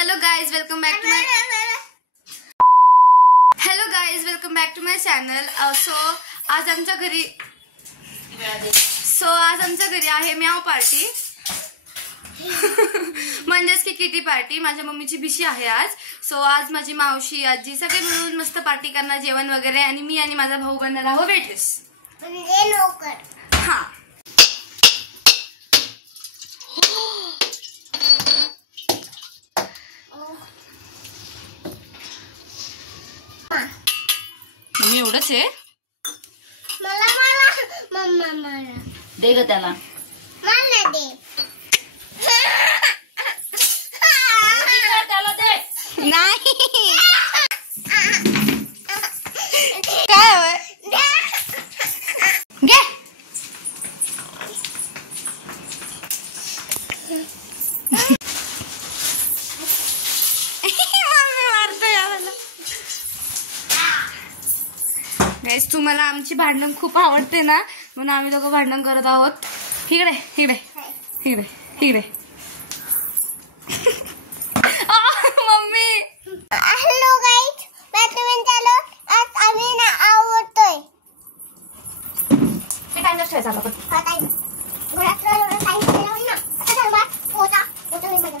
Hello guys welcome back to my channel. आज आमच्या घरी आहे म्याव पार्टी. म्हणजेच की किटी पार्टी. माझ्या मम्मीची बिशी आहे आज. आज माझी मावशी आजी सगळे मिळून मस्त पार्टी करणार, जेवण वगैरे. आणि मी आणि माझा भाऊ बनणार आहोत वेटरेस. हा मी एवढंच आहे. मला दे ग त्याला. त्याला दे. नाही काय होय घे. गाइस तुम्हाला आमची भांडण खूप आवडते ना, म्हणून आम्ही दोघं भांडण करत आहोत. इकडे इकडे इकडे इकडे. मम्मी हॅलो गाईज, बॅडमिंटन चालू. आज आम्ही ना आवडतोय. मी काय नसतं चालू पण आता घरात एवढं टाइम केला ना. आता चल बा पोता पोता मी बघा.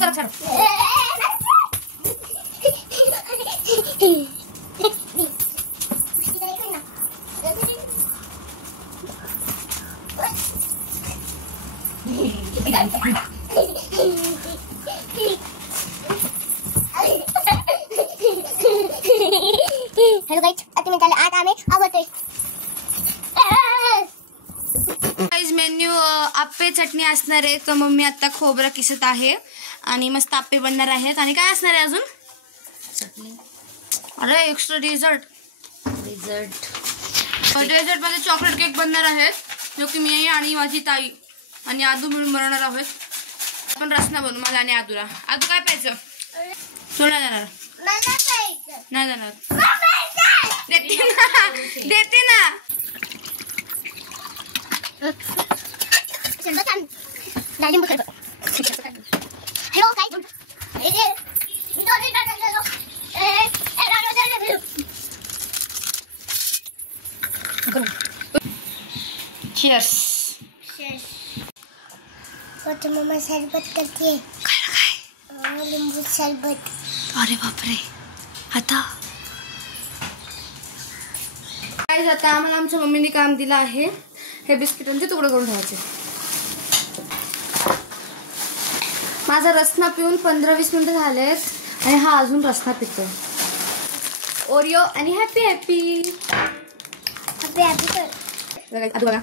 चल चल. हॅलो गाईज, आता मी त्याला आज आम्ही आवडतोय. मेन्यू आप्पे चटणी असणार आहे. तर मम्मी आता खोबरं किसत आहे आणि मस्त आप्पे बनणार आहेत. आणि काय असणार आहे अजून? चटणी. अरे एक्स्ट्रा डेझर्ट मध्ये चॉकलेट केक बनणार आहेत, जो की मी आणि माझी ताई आणि आदू मिळून बनवणार आहोत. आपण रसना बनवू, मला आणि आदूला. आदू काय प्यायचं? तू नाही जाणार? नाही जाणार. देते ना. Hello guys, Cheers. होते मम्मा सरबत करते. काय लिंबू सरबत. अरे बापरे. आता आम्हाला आमच्या मम्मीने काम दिलं आहे. हे बिस्किटांचे तुकडे करून ठेवायचे. माझा रसना पिऊन 15-20 मिनिटं झालेत आणि हा अजून रसना पितो. ओरिओ आणि हॅपी हॅपी कर. आदू बघा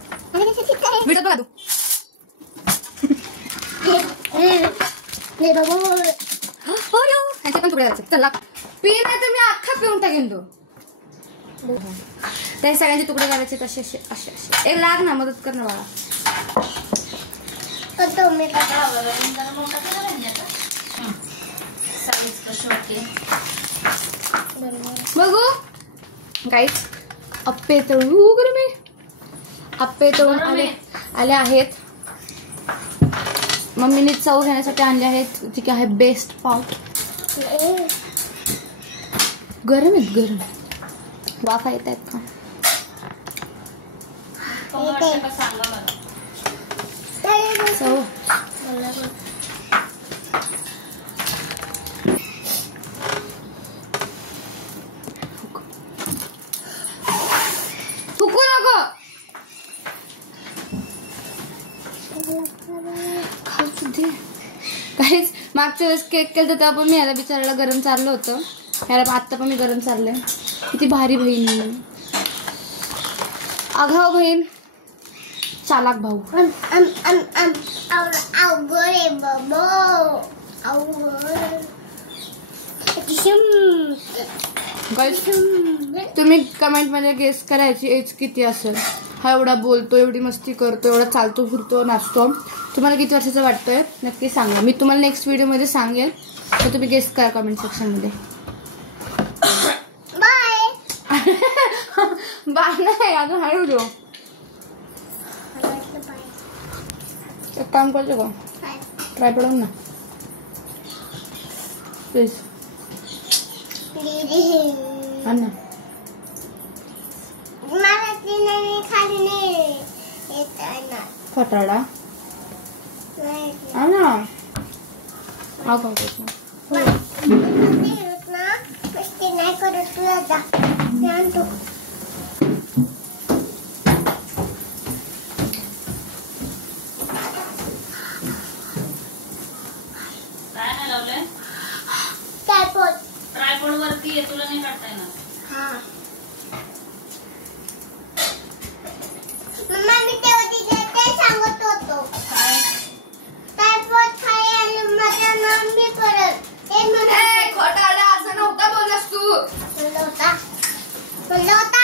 भेटत बघा. तू ओरिओ ह्याचे पण तुकडे द्यायचे. चला पी, नाही तर मी अख्खा पिऊन टाकेन तो. त्या सगळ्यांचे तुकडे करायचे तसे असे असे असे. एक लाग ना, मदत कर ना बाळा. बघू गाईज, अप्पे तळू करू मी. अप्पे तळून आले आहेत. मम्मीने चव घेण्यासाठी आणले आहेत, जे की आहे बेस्ट पाव. गरम आहेत, गरम वाफा येत आहेत का? चव फुकू नको. काहीच मागच्या वेळेस केक केलं तर आपण मी याला बिचारायला गरम चाललं होतं. याला आत्ता पण मी गरम चाललंय. किती भारी बहीण, आघाव बहीण, चालाक भाऊ. तुम्ही कमेंट मध्ये गेस करायची एज किती असेल. हा एवढा बोलतो, एवढी मस्ती करतो, एवढा चालतो फिरतो नाचतो. तुम्हाला किती वर्षाचा वाटतोय नक्की सांगा. मी तुम्हाला नेक्स्ट व्हिडिओमध्ये सांगेल, तर तुम्ही गेस करा कमेंट सेक्शन मध्ये. बाय नाही अजून हाय व्हिडिओ. एक काम करतो का ट्राय पडून ना प्लीज ना फटाडा ना हा काय नाही करत तुला जा आणतो. ट्रायपॉड वरती आहे तुला नाही काढता येणार. मम्मा मी ते सांगत होतो ट्रायपॉड खाय आणि माझं नाव मी परत खोटाडा असं नव्हता बोललास तू. म्हणलं होता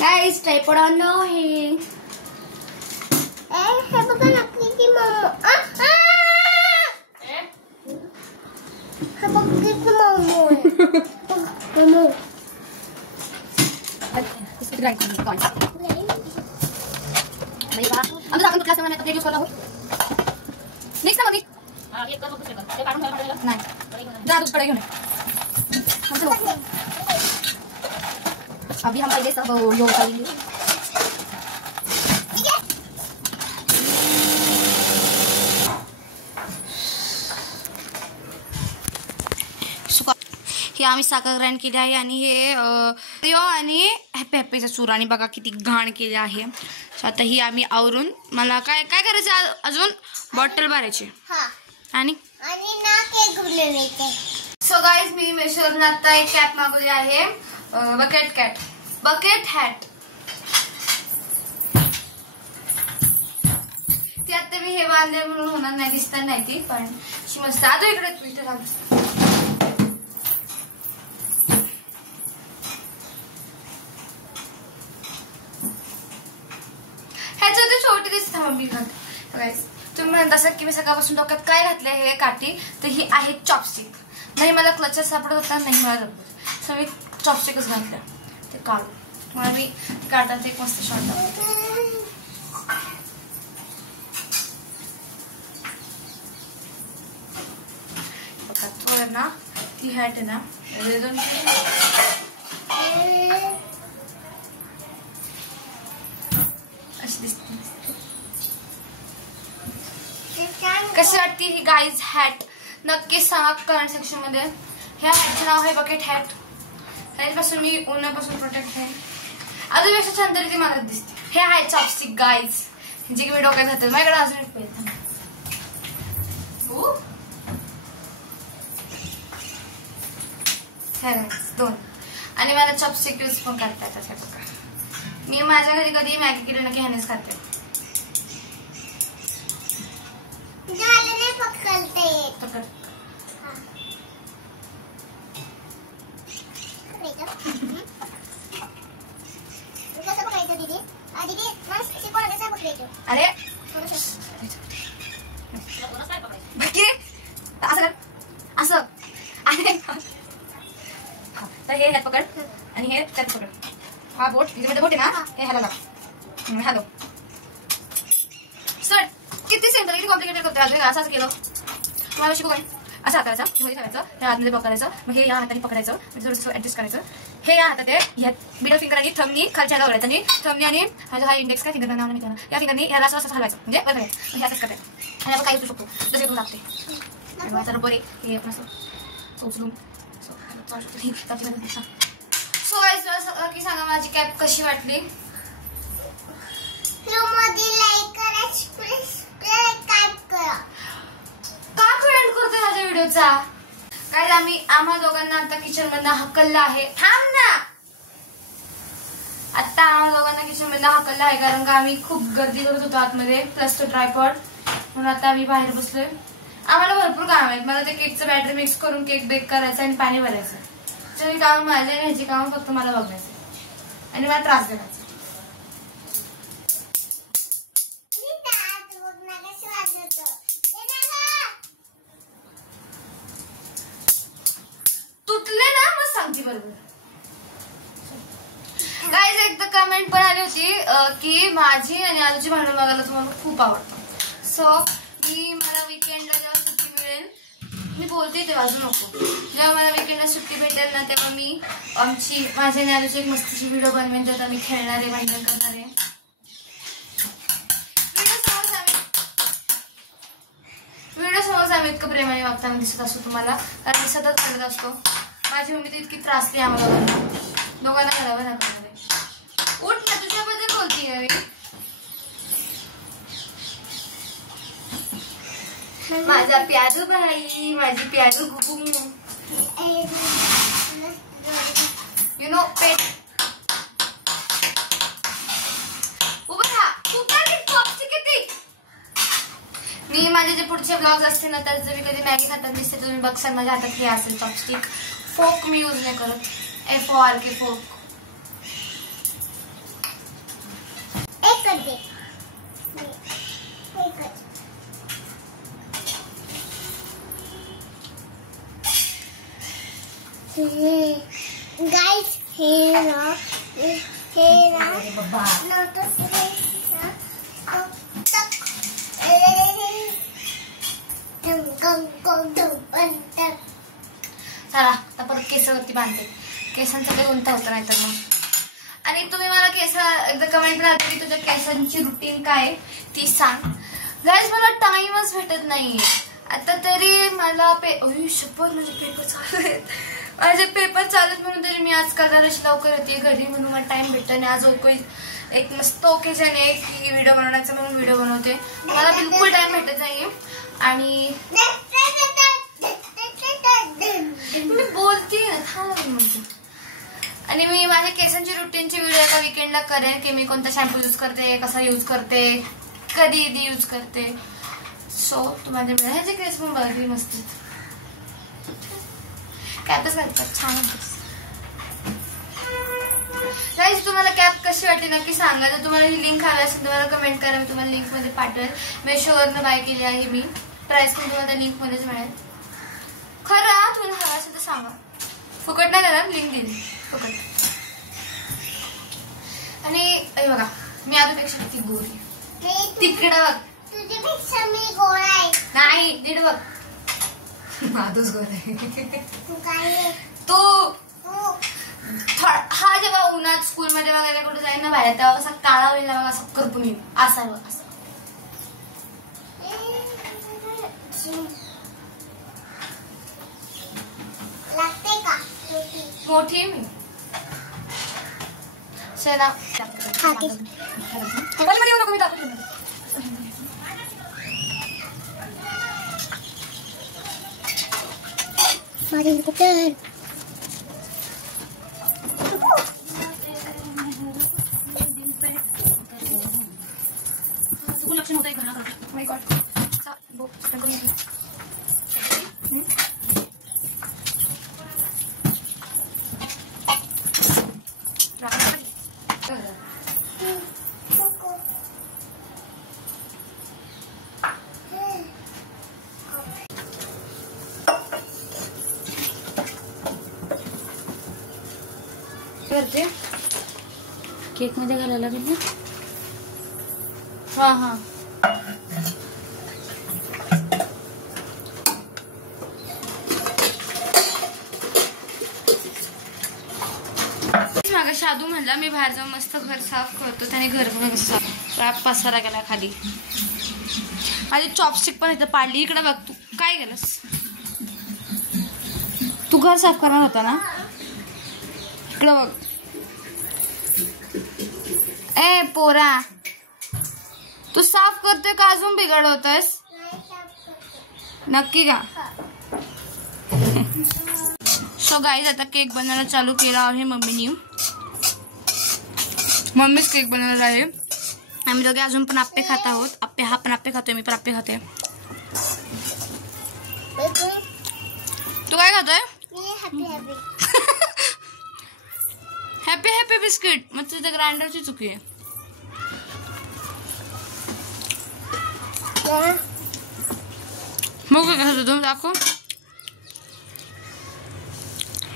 गाइस ट्रायपॉड ऑन आहे. हे बघा ना किती मम्मा हे बघ किती मम्मा इसको ट्राय करूंगी कौन सा भाई वाह हम तो क्लास में मैं तो यूज कर रहा हूं. नेक्स्ट ना मम्मी हां ये कर दूसरे का ये काटून पड़ेगा नहीं जा दूसरा पड़ेगा नहीं हम तो अभी हम पहले सब योग करेंगे. हे आम्ही साखर ग्राइंड केली आहे आणि हे आणि हॅपी हॅपीचा चूर आणि बघा किती घाण केली आहे. आता ही आम्ही आवरून मला काय काय करायचं अजून बॉटल भरायची आणि ना केक बनवायचे. सो गाईज मी मेशोवरून आता एक कॅप मागवली आहे बकेट हॅट. ती आता मी हे बांधले म्हणून होणार नाही दिसणार नाही ती पण मस्त. आता इकडे ट्विटर ह्याच्यात छोटी दिसत मम्मी घालते. तुम्ही म्हणत असाल की मी सकाळपासून डोक्यात काय घातलंय हे काठी तर ही आहे चॉपस्टिक. नाही मला क्लचर सापडत होता नाही मला रबर सो मी चॉपस्टिकच घातलं ते काढून. मला मी काढतात एक मस्त शॉर्ट ना ती हॅट आहे ना अशी दिसते. कशी वाटते ही गाईज हॅट नक्कीच सांगा कमेंट सेक्शन मध्ये. ह्या हॅटचं नाव आहे बकेट हॅट. ह्याच्यापासून मी उन्हापासून प्रोटेक्ट आहे. अजूनपेक्षा छान तरी ती मला दिसते. हे आहे चॉपस्टिक गाईज जे की मी डोक्यात घालते. माझ्याकडे अजून एक पाहिजे दोन आणि मला चॉपस्टिक यूज पण करता येतात. मी माझ्या घरी कधी मॅगी केली ना की ह्यानेच खाते. अरे असं तर हे ह्यात पकड आणि हे त्यात पकड. हा बोट तिच्यामध्ये बोट आहे ना हे ह्याला लाव. हॅलो सर किती सिंपल किती कॉम्प्लिकेटेड करतो. अजून असंच केलं तुम्हाला शिकू काय. असं हातायचं मध्ये ठेवायचं हे हातमध्ये पकडायचं मग हे या हाताने पकडायचं म्हणजे थोडंसं ऍडजस्ट करायचं. हे या हातात आहे मिडल फिंगर आणि थंबनी खालच्या ह्याला ओढायचं आणि थंबनी आणि हा इंडेक्स काय फिंगर नाव नाही या फिंगरनी ह्याला असं असं हलवायचं म्हणजे बरं आहे. हे असंच करायचं आणि आपण काय करू शकतो जसे तू लागते बरे हे आपण असं उचलून सो गाईज की सांगा माझी कॅप कशी वाटली. लाईक करा सबस्क्राइब करा. का ट्रेंड करतोय माझ्या व्हिडिओचा. काय आम्हा दोघांना आता किचन मधनं हकललं आहे. थांब ना आता आम्हा दोघांना किचन मधनं हकललं आहे कारण का आम्ही खूप गर्दी करत होतो आतमध्ये प्लस तो ट्रायपॉड म्हणून आता आम्ही बाहेर बसलोय. आम्हाला भरपूर काम आहेत. मला ते केकचं बॅटर मिक्स करून केक बेक करायचं आणि पाणी भरायचं. सगळी कामं माझे ह्याची कामं फक्त मला बघायचं आणि मला त्रास देण्याचा. बरोबर. गाईज एकदा कमेंट पण आली होती की माझी आणि आजूची भांडण बघायला तुम्हाला खूप आवडतं. सो मला विकेंडला जेव्हा सुट्टी मिळेल, मी बोलते ते वाजू नको, जेव्हा मला विकेंडला सुट्टी भेटेल ना तेव्हा मी माझ्या आणि आजूची एक मस्तीची व्हिडिओ बनवेन, ज्यात आम्ही खेळणारे, भांडण करणारे. व्हिडिओ समोर आम्ही इतकं प्रेमाने वागताना दिसत असतो तुम्हाला, कारण मी सतत करत असतो. माझी मम्मी तर इतकी त्रासली आम्हाला दोघांना घरावर राहणार. उठ ना, तुझ्याबद्दल बोलतीये मी. माझा प्यादू बाई, माझी प्यादू गुगू, यु नो पेट. उभं राहा, किती. मी माझे जे पुढचे ब्लॉग असते ना, तर जर मी कधी मॅगी खातात दिसते तुम्ही बघसाल माझ्या हातात हे असेल चॉपस्टिक. फोक मी यूज नाही करत. FORK folk. गाइस चला आता परत केसावरती बांधते. केसांचा काही उंता होता नाही तर मग. आणि तुम्ही मला एकदा कमेंट करा की तुझ्या केसांची रुटीन काय ती सांग. गाईज मला टाइमच भेटत नाहीये. आता तरी मला शपथ माझे पेपर चालू आहेत. माझे पेपर चालू आहेत म्हणून तरी मी आज कदाचित लवकर येते घरी, म्हणून मला टाइम भेटत नाही. आज एक मस्त ओकेजन आहे की व्हिडिओ बनवण्याचं, म्हणून व्हिडिओ बनवते. मला बिलकुल टाइम भेटत नाहीये. आणि मी बोलते म्हणते. आणि मी माझ्या केसांची रुटीनची व्हिडिओ एका विकेंडला करेन की मी कोणता शॅम्पू यूज करते, कसा यूज करते, कधी यूज करते. सो तुम्हाला ह्याचे केस पण बघा मस्त कॅपच घालतात, छान गाईज. तुम्हाला कॅप कशी वाटली नक्की सांगा. जर तुम्हाला ही लिंक हवी असेल तुम्हाला कमेंट करा, मी तुम्हाला लिंक मध्ये पाठवेल. मेशोवरनं बाय केली आहे मी. प्राइस पण तुम्हाला त्या लिंक मध्येच मिळेल. खरं तुम्हाला हवं असेल तर सांगा. फुकट नाही देणार, लिंक दिली फुकट. आणि बघा मी आजूपेक्षा किती गोरी. तिकडं बघ, तुझ्यापेक्षा मी गोरा आहे. नाही नीट बघ, माझच गोरा आहे. तू हा जेव्हा उन्हात स्कूलमध्ये वगैरे कुठे जाईल ना बाहेर, तेव्हा कसा काळा होईल ना, असं करपून येईल असा असं. लागते का मोठी मी शेला नको मी टाकू. माझे कुकर लक्ष नव्हतं घरा करतो. माय गॉड करते. केक मध्ये घालायला लागेल ना. हा हा मागा शादू म्हणला मी बाहेर जाऊन मस्त घर साफ करतो, त्याने घर पण साफ पसारा गेला खाली. माझी चॉपस्टिक पण इथं पाडली. इकडे बघ, तू काय केलंस? तू घर साफ करणार होता ना. इकडे बघ. ए पोरा, तू साफ करतोय का अजून बिघडवतोयस? नक्की का? सो गाईज आता केक बनवायला चालू केला आहे मम्मीनी. मम्मीच केक बनवणार आहे. आम्ही दोघे अजून पण आप्पे खात आहोत. आप्पे, हा पण आप्पे खातोय, मी पण आप्पे खाते. तू काय खातोय? Happy happy biscuit. मग तुझ्या ग्राइंडरची चुकी आहे. मग काय खातो तू? दाखव.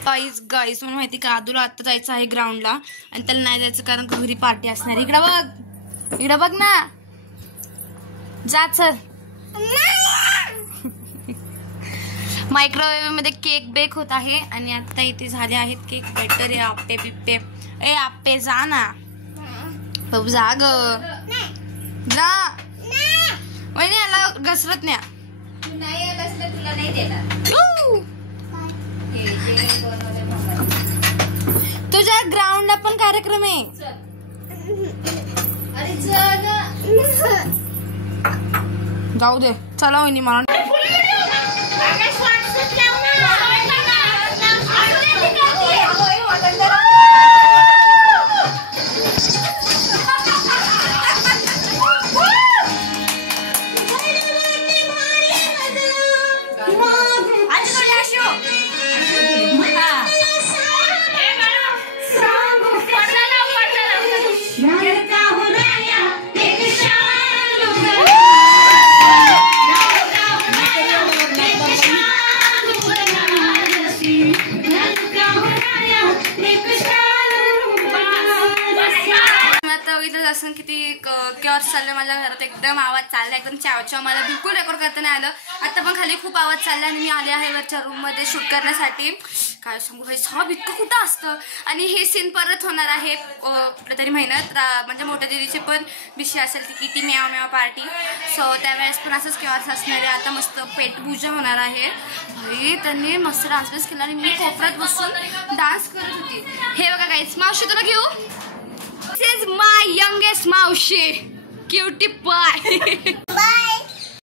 गाईस मला माहिती का आदूला आता जायचं आहे ग्राउंडला आणि त्याला नाही जायचं कारण घरी पार्टी असणार. इकडं बघ ना, जा चल. मायक्रोवेव्ह मध्ये केक बेक होत आहे आणि आता इथे झाले आहेत केक बॅटर. आप्पे बिप्पे आप्पे जा ना बाबू, जा ग जा. वहिनी याला घसरत नाही तुला नाही देणार. तुझ्या ग्राउंडला पण कार्यक्रम आहे. अरे जाऊ दे, चला वहिनी मला किती क्युअर्स चालले माझ्या घरात. एकदम आवाज चालला, एकदम चावचाव. मला बिलकुल रेकॉर्ड करता नाही आलं. आता पण खाली खूप आवाज चालला आणि मी आले आहे वरच्या रूम मध्ये शूट करण्यासाठी. काय सांगू भाई, साहेब इतकं कुठं असतं. आणि हे सीन परत होणार आहे कुठल्या तरी महिन्यात. म्हणजे मोठ्या दिदीची पण विषय असेल ती किती म्याव म्याव पार्टी. सो त्यावेळेस पण असंच क्युअर्स असणार आहे. आता मस्त पेटपूजा होणार आहे. भाई त्यांनी मस्त डान्स बेस केला आणि मी कोपऱ्यात बसून डान्स करत होती. हे बघा गाईस, मावशी तुला घेऊ. This is my youngest Maushi, cutie pie. Bye.